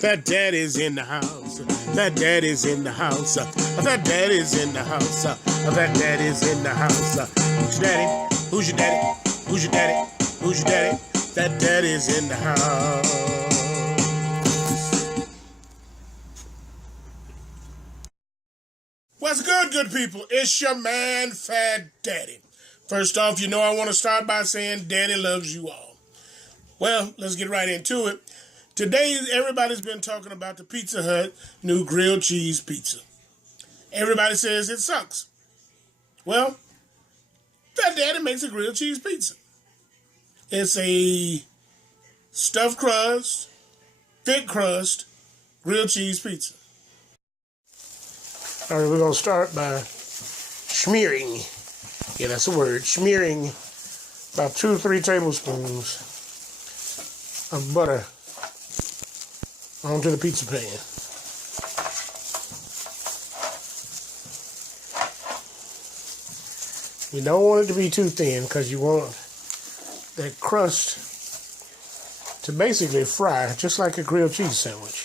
Fat Daddy's in the house. Fat Daddy's in the house. Fat Daddy's in the house. Fat Daddy's in the house. Who's your daddy? Who's your daddy? Who's your daddy? Who's your daddy? Fat Daddy's in the house. What's good people? It's your man, Fat Daddy. First off, you know I want to start by saying Daddy loves you all. Well, let's get right into it. Today, everybody's been talking about the Pizza Hut new grilled cheese pizza. Everybody says it sucks. Well, Fat Daddy makes a grilled cheese pizza. It's a stuffed crust, thick crust, grilled cheese pizza. All right, we're going to start by smearing. Yeah, that's a word. Smearing about 2 or 3 tablespoons of butter onto the pizza pan. You don't want it to be too thin because you want that crust to basically fry just like a grilled cheese sandwich.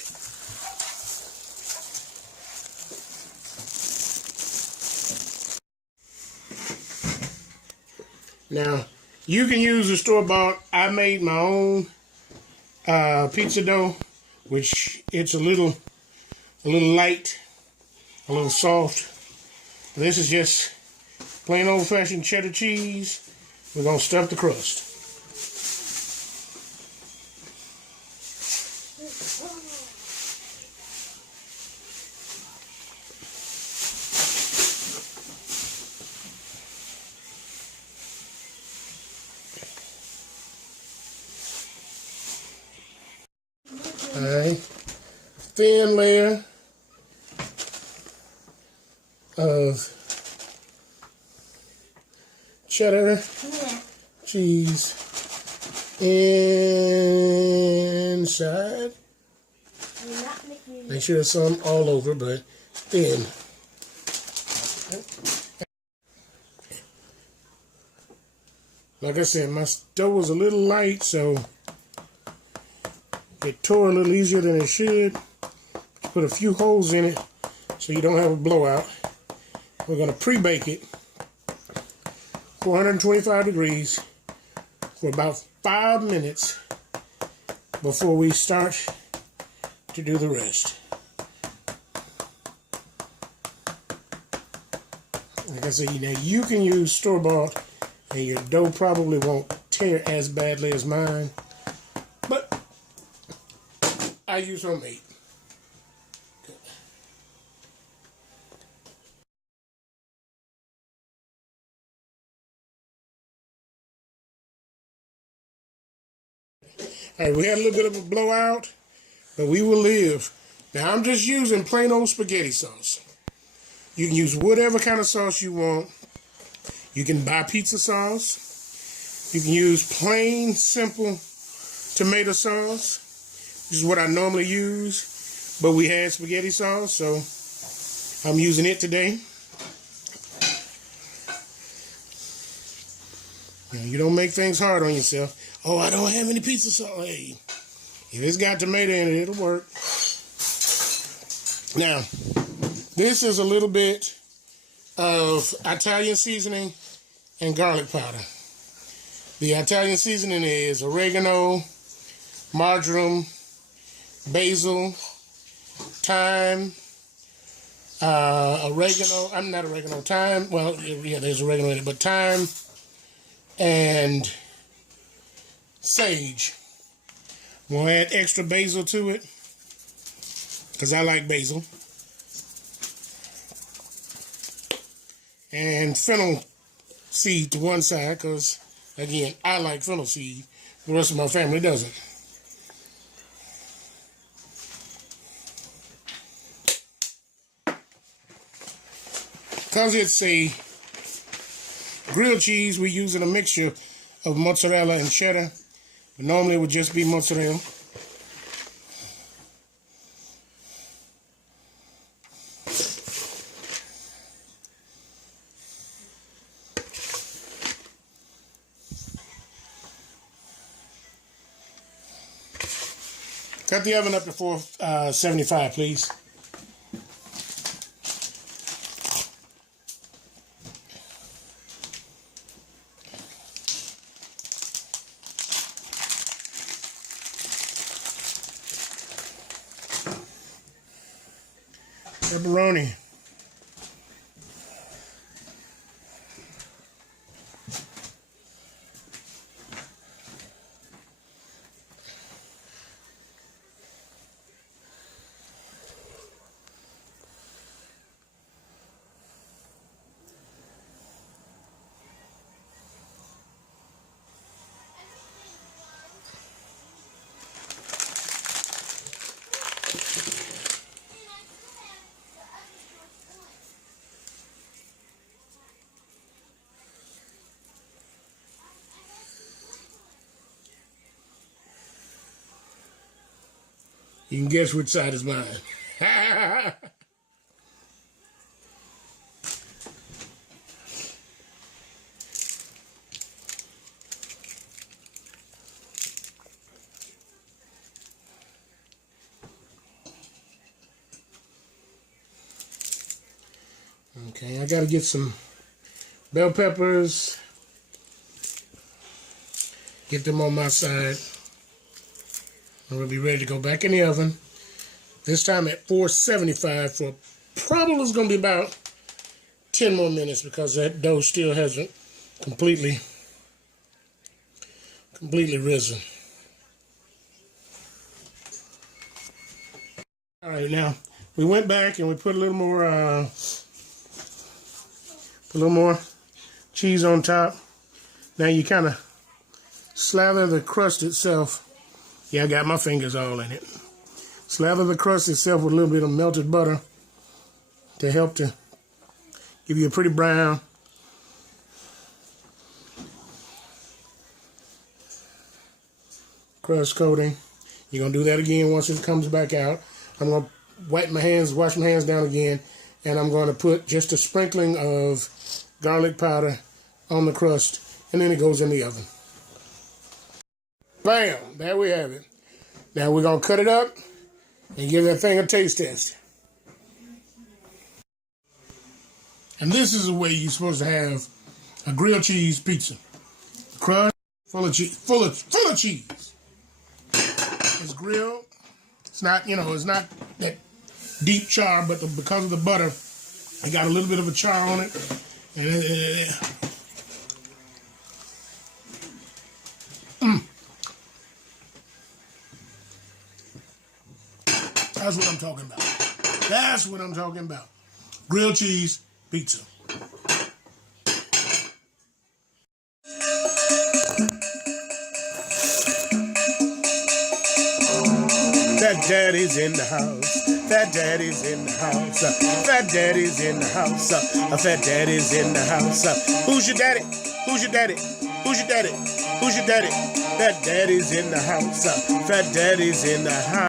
Now, you can use the store-bought. I made my own pizza dough, which it's a little light, a little soft. This is just plain old-fashioned cheddar cheese. We're going to stuff the crust. Alright, thin layer of cheddar cheese inside. Make sure there's some all over, but thin. Like I said, my dough was a little light, so it tore a little easier than it should. Put a few holes in it so you don't have a blowout. We're going to pre-bake it 425 degrees for about 5 minutes before we start to do the rest. Like I said, now you can use store-bought and your dough probably won't tear as badly as mine, but I use homemade. All right, we had a little bit of a blowout, but we will live. Now, I'm just using plain old spaghetti sauce. You can use whatever kind of sauce you want. You can buy pizza sauce. You can use plain, simple tomato sauce. This is what I normally use, but we had spaghetti sauce, so I'm using it today. Now, you don't make things hard on yourself. Oh, I don't have any pizza sauce. Hey, if it's got tomato in it, it'll work. Now, this is a little bit of Italian seasoning and garlic powder. The Italian seasoning is oregano, marjoram, basil, thyme, thyme. Well, yeah, there's oregano in it, but thyme and sage. I'm going to add extra basil to it because I like basil. And fennel seed to one side because, again, I like fennel seed. The rest of my family doesn't. Because it's a grilled cheese, we're using a mixture of mozzarella and cheddar. But normally it would just be mozzarella. Cut the oven up to 475, please. Pepperoni. You can guess which side is mine. Okay, I gotta get some bell peppers. Get them on my side. And we'll be ready to go back in the oven. This time at 475 for probably is going to be about 10 more minutes because that dough still hasn't completely risen. All right, now we went back and we put a little more cheese on top. Now you kind of slather the crust itself. Yeah, I got my fingers all in it. Slather the crust itself with a little bit of melted butter to help to give you a pretty brown crust coating. You're going to do that again once it comes back out. I'm going to wash my hands down again, and I'm going to put just a sprinkling of garlic powder on the crust, and then it goes in the oven. Bam! There we have it. Now we're going to cut it up and give that thing a taste test. And this is the way you're supposed to have a grilled cheese pizza. Crust full of cheese. Full of cheese. It's grilled. It's not, it's not that deep char, but because of the butter, it got a little bit of a char on it. That's what I'm talking about. That's what I'm talking about. Grilled cheese pizza. PhattDaddy's in the house. PhattDaddy's in the house. PhattDaddy's in the house. PhattDaddy's in the house. Who's your daddy? Who's your daddy? Who's your daddy? Who's your daddy? PhattDaddy's in the house. PhattDaddy's in the house.